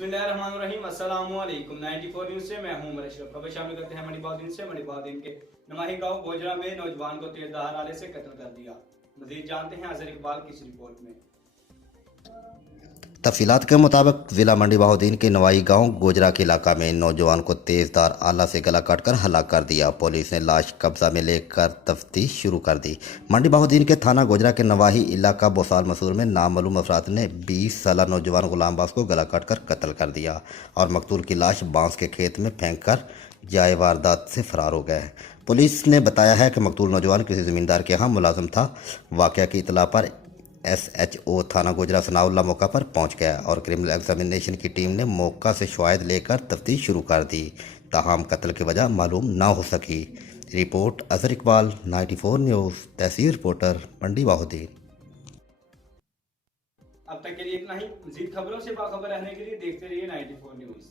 बिस्मिल्लाहिर्रहमानिर्रहीम अस्सलामुअलैकुम 94 न्यूज़ से मैं हूं उमर अशरफ। खबर शामिल करते हैं मणिबाउद्दीन से। मणिबाउद्दीन के नमाही गांव गोजरा में नौजवान को तेजधार आले से कत्ल कर दिया। मजीद जानते हैं अजहर इकबाल की इस रिपोर्ट में। तफसीलात के मुताबिक जिला मंडी बहाउद्दीन के नवाई गांव गोजरा के इलाका में नौजवान को तेजधार आला से गला काटकर हलाक कर दिया। पुलिस ने लाश कब्जा में लेकर तफ्तीश शुरू कर दी। मंडी बहाउद्दीन के थाना गोजरा के नवाही इलाका बोसाल मसूर में नामालूम अफराद ने 20 साल नौजवान गुलाम बास को गला काटकर कत्ल कर दिया और मकतूल की लाश बांस के खेत में फेंक कर जाए वारदात से फरार हो गए। पुलिस ने बताया है कि मकतूल नौजवान किसी ज़मींदार के यहाँ मुलाजिम था। वाक़या की इतला पर SHO थाना गोजरा सनाउल्लाह मौका पर पहुंच गया और क्रिमिनल एग्जामिनेशन की टीम ने मौका से शवाहिद लेकर तफ्तीश शुरू कर दी। ताहम कत्ल की वजह मालूम ना हो सकी। रिपोर्ट अजहर इकबाल 94 न्यूज़ तहसील रिपोर्टर मंडी बहाउद्दीन। अब तक के लिए इतना ही। मजीद खबरों से बाखबर रहने के लिए देखते रहिए 94 न्यूज़।